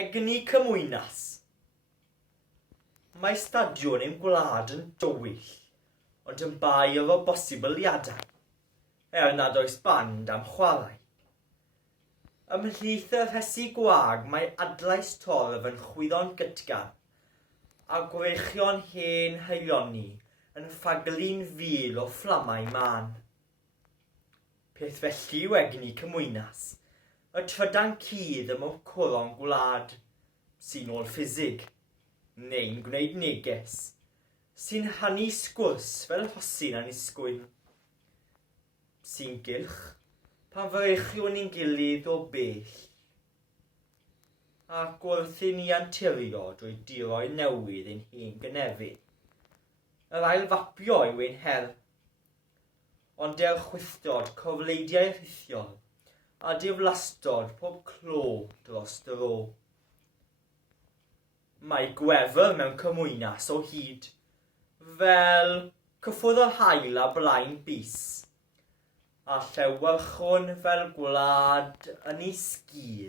Egni cymwynas. Mae stadiwn ein gwlad yn dywyll, ond yn bai efo bosibiliadau, nad oes band am chwarae. Ymhlith y rhesi gwag mae adlais torf yn chwyddo'n gytgar, a gwreichion hen haelioni yn ffaglu'n fil o fflamau man. Peth felly yw egni cymwynas, y trydan cudd ym cwron gwlad, sy'n ôl ffisig, neu'n gwneud neges, sy'n rhannu sgwrs fel hosyn annisgwyl, sy'n gylch pan freichiwn ni'n gilydd o bell, ac wrth i ni anturio drwy diroedd newydd ein hen gynefin. Yr ail fapio yw ein her, ond er chwythdod cofleidiau rhithiol a diflastod pob clo dros dy ro. Mae gwefr mewn cymwynas o hyd, fel cyffwrdd yr haul a blaen bys, a llewyrchwn fel gwlad yn ei sgir.